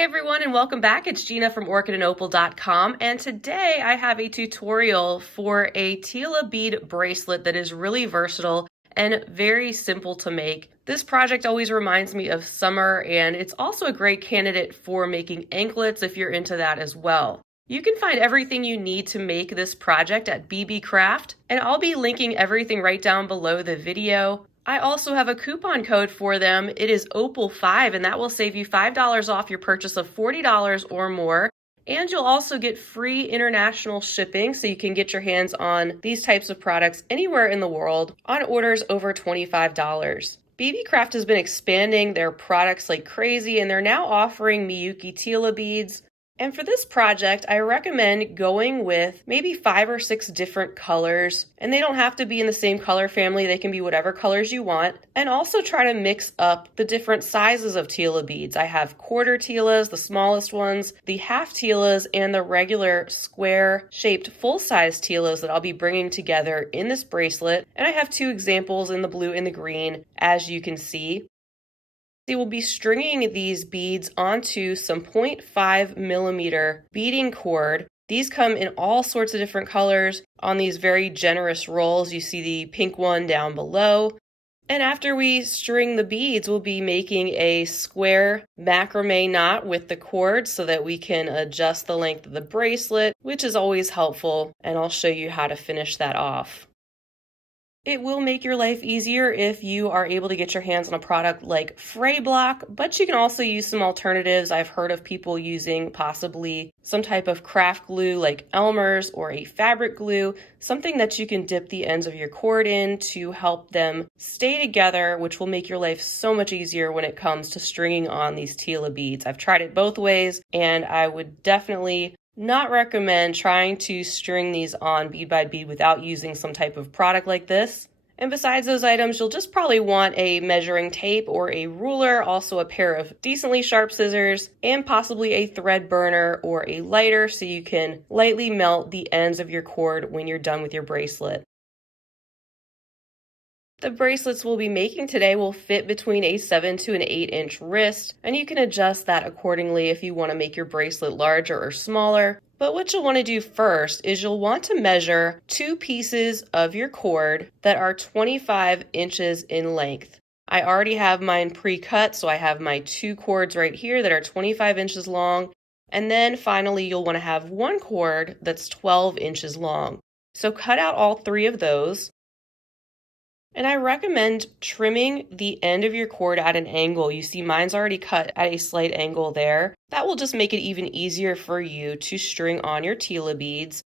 Hi everyone and welcome back. It's Gina from orchidandopal.com, and today I have a tutorial for a Tila bead bracelet that is really versatile and very simple to make. This project always reminds me of summer, and it's also a great candidate for making anklets if you're into that as well. You can find everything you need to make this project at Beebeecraft, and I'll be linking everything right down below the video. I also have a coupon code for them. It is Opal5, and that will save you $5 off your purchase of $40 or more. And you'll also get free international shipping, so you can get your hands on these types of products anywhere in the world on orders over $25. Beadecraft has been expanding their products like crazy, and they're now offering Miyuki Tila beads. And for this project, I recommend going with maybe 5 or 6 different colors. And they don't have to be in the same color family. They can be whatever colors you want. And also try to mix up the different sizes of Tila beads. I have quarter Tilas, the smallest ones, the half Tilas, and the regular square-shaped full-size Tilas that I'll be bringing together in this bracelet. And I have 2 examples in the blue and the green, as you can see. We'll be stringing these beads onto some 0.5 millimeter beading cord. These come in all sorts of different colors on these very generous rolls. You see the pink one down below. And after we string the beads, we'll be making a square macrame knot with the cord so that we can adjust the length of the bracelet, which is always helpful. And I'll show you how to finish that off. It will make your life easier if you are able to get your hands on a product like Fray Block, but you can also use some alternatives. I've heard of people using possibly some type of craft glue like Elmer's or a fabric glue, something that you can dip the ends of your cord in to help them stay together, which will make your life so much easier when it comes to stringing on these Tila beads. I've tried it both ways, and I would definitely not recommend trying to string these on bead by bead without using some type of product like this. And besides those items, you'll just probably want a measuring tape or a ruler, also a pair of decently sharp scissors, and possibly a thread burner or a lighter so you can lightly melt the ends of your cord when you're done with your bracelet. The bracelets we'll be making today will fit between a 7 to an 8-inch wrist, and you can adjust that accordingly if you want to make your bracelet larger or smaller. But what you'll want to do first is you'll want to measure 2 pieces of your cord that are 25 inches in length. I already have mine pre-cut, so I have my 2 cords right here that are 25 inches long, and then finally you'll want to have 1 cord that's 12 inches long. So cut out all 3 of those. And I recommend trimming the end of your cord at an angle. You see mine's already cut at a slight angle there. That will just make it even easier for you to string on your Tila beads.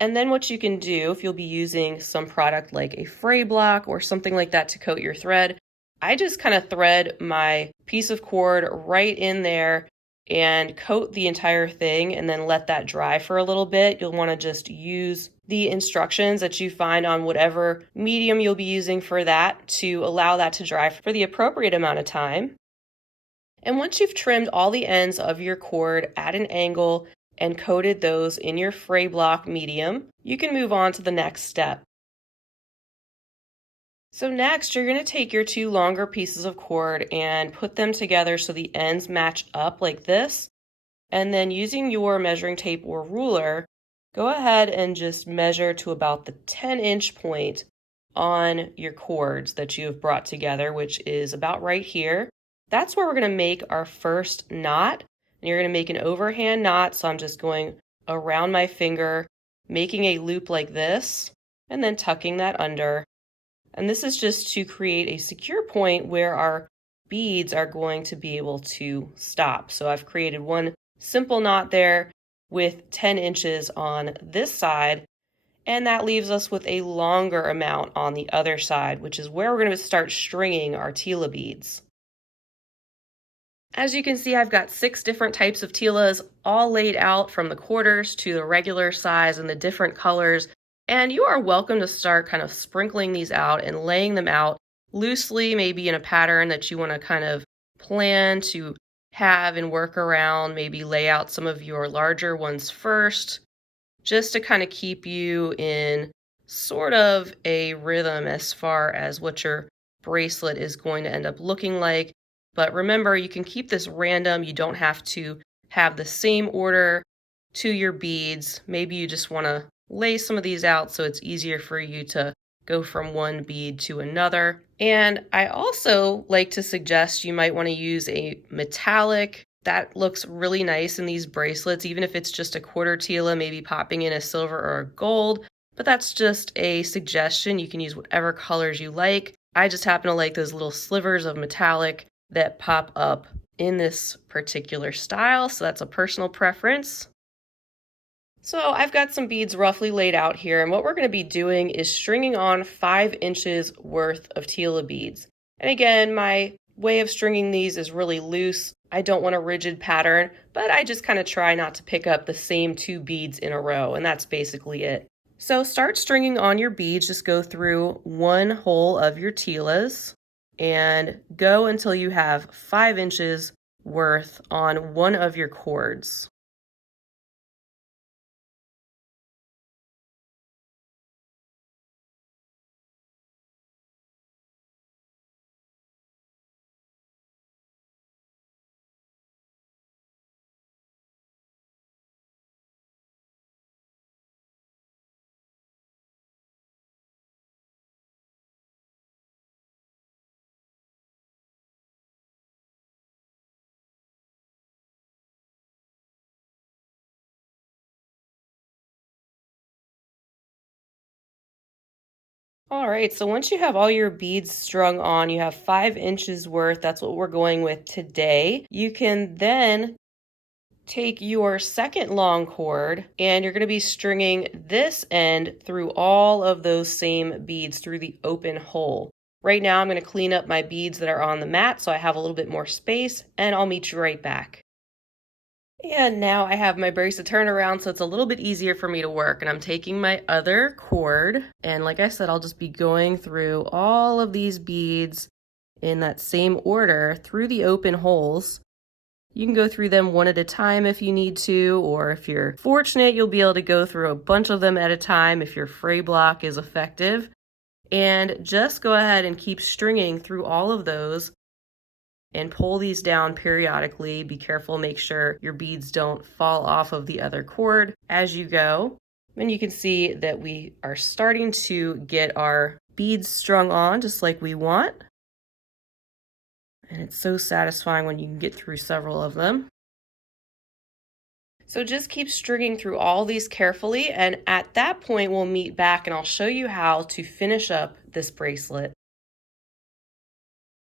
And then what you can do, if you'll be using some product like a Fray Block or something like that to coat your thread, I just kind of thread my piece of cord right in there and coat the entire thing and then let that dry for a little bit. You'll want to just use the instructions that you find on whatever medium you'll be using for that to allow that to dry for the appropriate amount of time. And once you've trimmed all the ends of your cord at an angle and coated those in your Fray Block medium, you can move on to the next step. So next, you're going to take your 2 longer pieces of cord and put them together so the ends match up like this. And then using your measuring tape or ruler, go ahead and just measure to about the 10-inch point on your cords that you have brought together, which is about right here. That's where we're going to make our first knot. And you're going to make an overhand knot, so I'm just going around my finger, making a loop like this, and then tucking that under. And this is just to create a secure point where our beads are going to be able to stop. So I've created one simple knot there with 10 inches on this side, and that leaves us with a longer amount on the other side, which is where we're going to start stringing our Tila beads. As you can see, I've got 6 different types of Tilas all laid out from the quarters to the regular size and the different colors. And you are welcome to start kind of sprinkling these out and laying them out loosely, maybe in a pattern that you want to kind of plan to have and work around. Maybe lay out some of your larger ones first, just to kind of keep you in sort of a rhythm as far as what your bracelet is going to end up looking like. But remember, you can keep this random. You don't have to have the same order to your beads. Maybe you just want to lay some of these out so it's easier for you to go from one bead to another. And I also like to suggest you might want to use a metallic. That looks really nice in these bracelets, even if it's just a quarter Tila, maybe popping in a silver or a gold. But that's just a suggestion. You can use whatever colors you like. I just happen to like those little slivers of metallic that pop up in this particular style, so that's a personal preference. So I've got some beads roughly laid out here, and what we're going to be doing is stringing on 5 inches worth of Tila beads. And again, my way of stringing these is really loose. I don't want a rigid pattern, but I just kind of try not to pick up the same 2 beads in a row, and that's basically it. So start stringing on your beads. Just go through one hole of your Tilas and go until you have 5 inches worth on one of your cords. All right, so once you have all your beads strung on, you have 5 inches worth. That's what we're going with today. You can then take your second long cord and you're going to be stringing this end through all of those same beads through the open hole. Right now, I'm going to clean up my beads that are on the mat so I have a little bit more space, and I'll meet you right back. And now I have my bracelet turned around so it's a little bit easier for me to work, and I'm taking my other cord, and like I said, I'll just be going through all of these beads in that same order through the open holes. You can go through them one at a time if you need to, or if you're fortunate, you'll be able to go through a bunch of them at a time if your Fray Block is effective. And just go ahead and keep stringing through all of those and pull these down periodically. Be careful, make sure your beads don't fall off of the other cord as you go. And you can see that we are starting to get our beads strung on just like we want. And it's so satisfying when you can get through several of them. So just keep stringing through all these carefully, and at that point we'll meet back and I'll show you how to finish up this bracelet.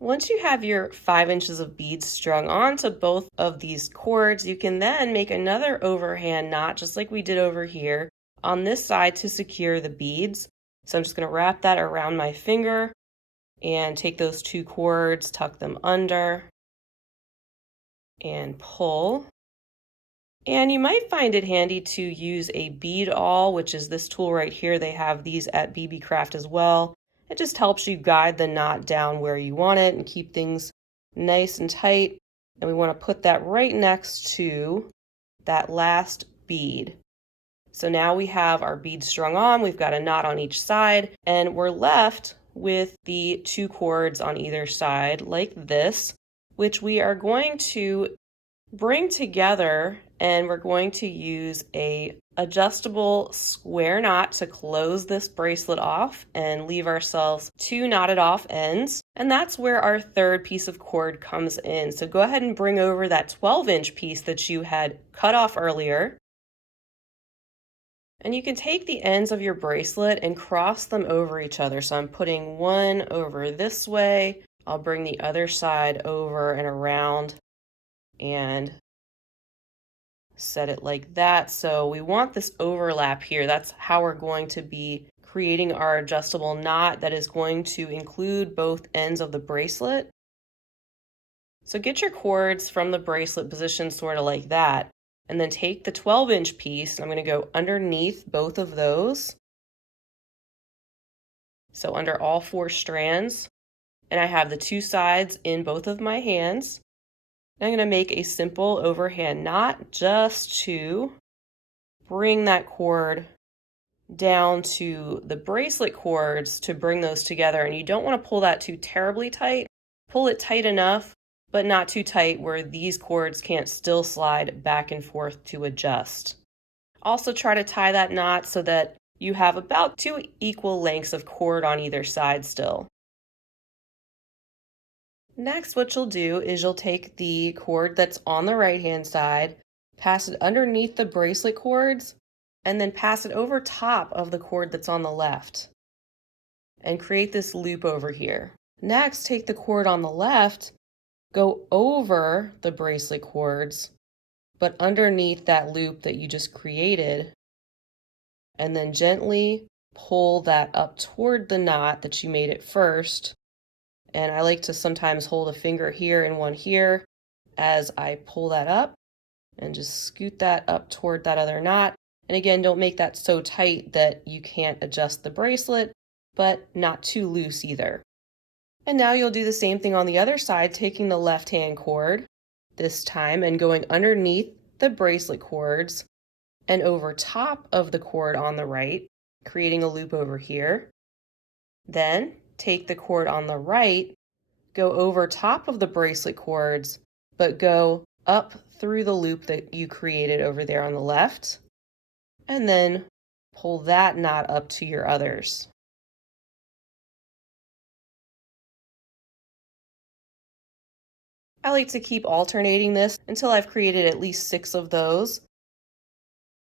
Once you have your 5 inches of beads strung onto both of these cords, you can then make another overhand knot, just like we did over here, on this side to secure the beads. So I'm just going to wrap that around my finger and take those 2 cords, tuck them under, and pull. And you might find it handy to use a Bead Awl, which is this tool right here. They have these at Beebeecraft as well. It just helps you guide the knot down where you want it and keep things nice and tight. And we want to put that right next to that last bead. So now we have our beads strung on, we've got a knot on each side, and we're left with the 2 cords on either side like this, which we are going to bring together, and we're going to use a adjustable square knot to close this bracelet off and leave ourselves 2 knotted off ends. And that's where our third piece of cord comes in. So go ahead and bring over that 12-inch piece that you had cut off earlier. And you can take the ends of your bracelet and cross them over each other. So I'm putting one over this way. I'll bring the other side over and around and set it like that. So we want this overlap here. That's how we're going to be creating our adjustable knot that is going to include both ends of the bracelet. So get your cords from the bracelet position sort of like that, and then take the 12-inch piece. I'm going to go underneath both of those. So under all 4 strands, and I have the 2 sides in both of my hands. I'm going to make a simple overhand knot just to bring that cord down to the bracelet cords to bring those together. And you don't want to pull that too terribly tight. Pull it tight enough, but not too tight where these cords can't still slide back and forth to adjust. Also try to tie that knot so that you have about 2 equal lengths of cord on either side still. Next, what you'll do is you'll take the cord that's on the right-hand side, pass it underneath the bracelet cords, and then pass it over top of the cord that's on the left, and create this loop over here. Next, take the cord on the left, go over the bracelet cords, but underneath that loop that you just created, and then gently pull that up toward the knot that you made at first. And I like to sometimes hold a finger here and one here as I pull that up and just scoot that up toward that other knot. And again, don't make that so tight that you can't adjust the bracelet, but not too loose either. And now you'll do the same thing on the other side, taking the left-hand cord this time and going underneath the bracelet cords and over top of the cord on the right, creating a loop over here. Then take the cord on the right, go over top of the bracelet cords, but go up through the loop that you created over there on the left, and then pull that knot up to your others. I like to keep alternating this until I've created at least 6 of those.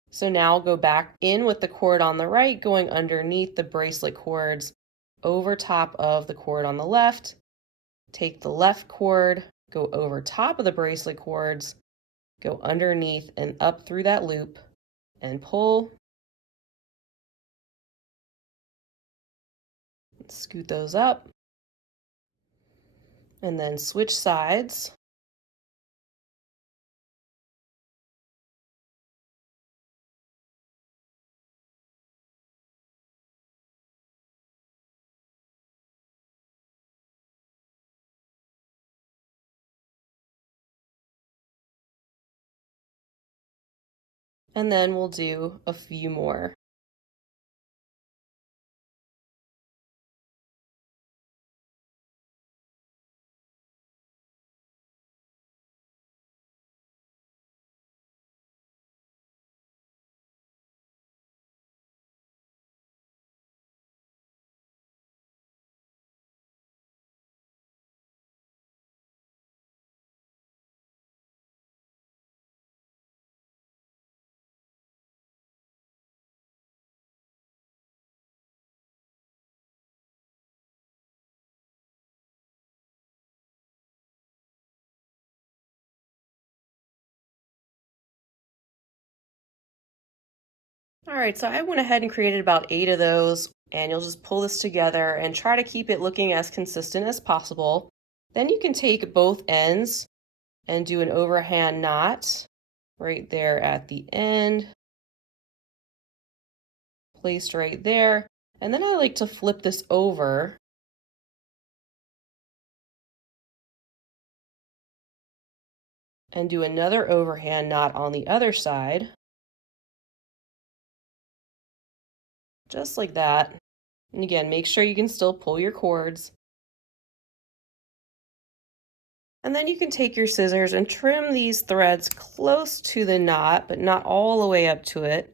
So now I'll go back in with the cord on the right, going underneath the bracelet cords, over top of the cord on the left, take the left cord, go over top of the bracelet cords, go underneath and up through that loop, and pull. Scoot those up, and then switch sides. And then we'll do a few more. All right, so I went ahead and created about 8 of those, and you'll just pull this together and try to keep it looking as consistent as possible. Then you can take both ends and do an overhand knot right there at the end, placed right there. And then I like to flip this over and do another overhand knot on the other side. Just like that. And again, make sure you can still pull your cords. And then you can take your scissors and trim these threads close to the knot, but not all the way up to it.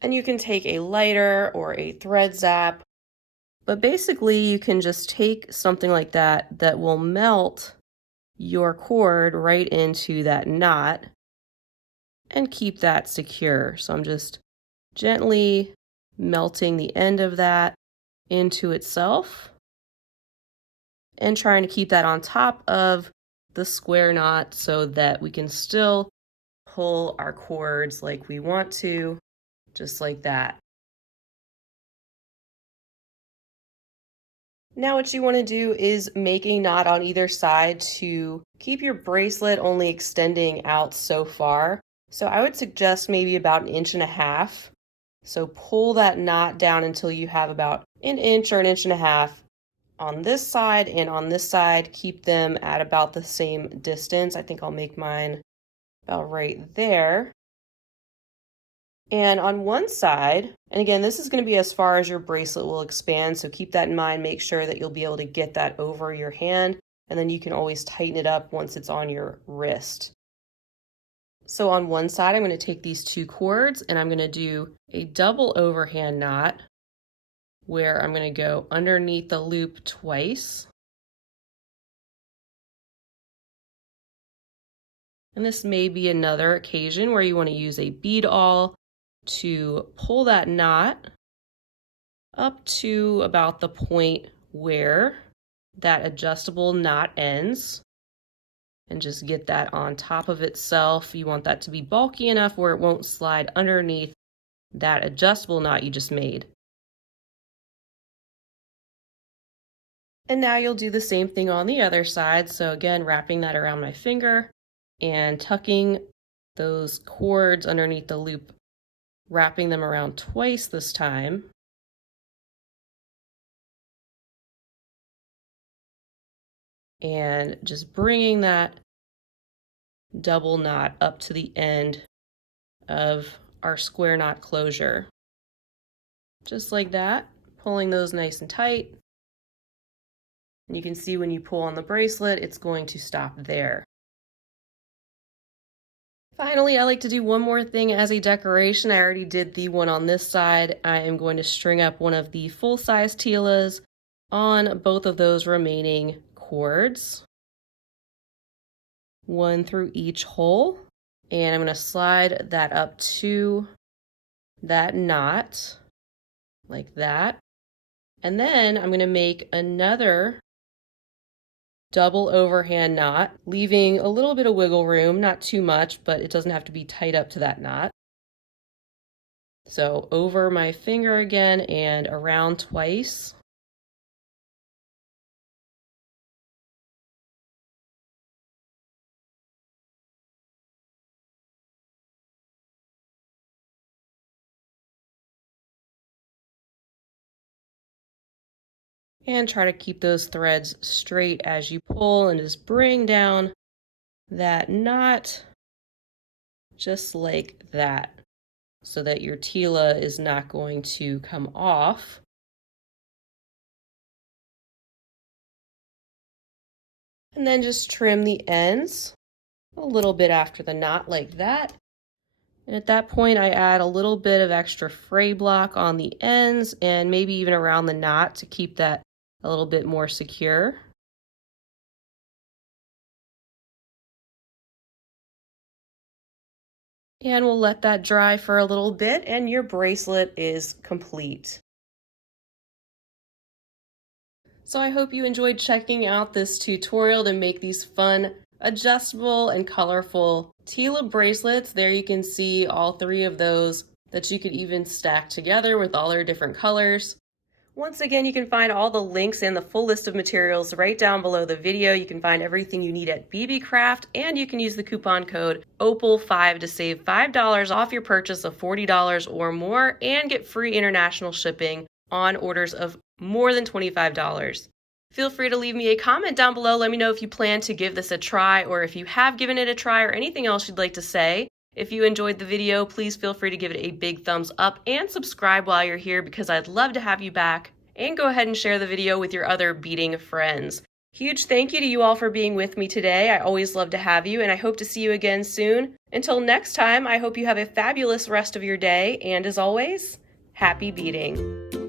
And you can take a lighter or a thread zap, but basically you can just take something like that that will melt your cord right into that knot and keep that secure. So I'm just gently melting the end of that into itself and trying to keep that on top of the square knot so that we can still pull our cords like we want to, just like that. Now what you want to do is make a knot on either side to keep your bracelet only extending out so far. So I would suggest maybe about 1.5 inches. So pull that knot down until you have about 1 inch or 1.5 inches on this side, and on this side keep them at about the same distance. I think I'll make mine about right there. And on one side, and again, this is going to be as far as your bracelet will expand, so keep that in mind. Make sure that you'll be able to get that over your hand, and then you can always tighten it up once it's on your wrist. So on one side, I'm going to take these two cords and I'm going to do a double overhand knot where I'm going to go underneath the loop twice. And this may be another occasion where you want to use a bead awl to pull that knot up to about the point where that adjustable knot ends, and just get that on top of itself. You want that to be bulky enough where it won't slide underneath that adjustable knot you just made. And now you'll do the same thing on the other side. So again, wrapping that around my finger and tucking those cords underneath the loop, wrapping them around twice this time. And just bringing that double knot up to the end of our square knot closure. Just like that, pulling those nice and tight. And you can see when you pull on the bracelet, it's going to stop there. Finally, I like to do one more thing as a decoration. I already did the one on this side. I am going to string up one of the full-size Tilas on both of those remaining cords, one through each hole, and I'm going to slide that up to that knot like that. And then I'm going to make another double overhand knot, leaving a little bit of wiggle room, not too much, but it doesn't have to be tight up to that knot. So over my finger again and around twice. And try to keep those threads straight as you pull, and just bring down that knot just like that, so that your Tila is not going to come off. And then just trim the ends a little bit after the knot like that. And at that point, I add a little bit of extra Fray Block on the ends and maybe even around the knot to keep that a little bit more secure. And we'll let that dry for a little bit, and your bracelet is complete. So I hope you enjoyed checking out this tutorial to make these fun, adjustable, and colorful Tila bracelets. There you can see all three of those that you could even stack together with all their different colors. Once again, you can find all the links and the full list of materials right down below the video. You can find everything you need at Beebeecraft, and you can use the coupon code OPAL5 to save $5 off your purchase of $40 or more and get free international shipping on orders of more than $25. Feel free to leave me a comment down below. Let me know if you plan to give this a try, or if you have given it a try, or anything else you'd like to say. If you enjoyed the video, please feel free to give it a big thumbs up and subscribe while you're here, because I'd love to have you back. And go ahead and share the video with your other beading friends. Huge thank you to you all for being with me today. I always love to have you, and I hope to see you again soon. Until next time, I hope you have a fabulous rest of your day, and as always, happy beading.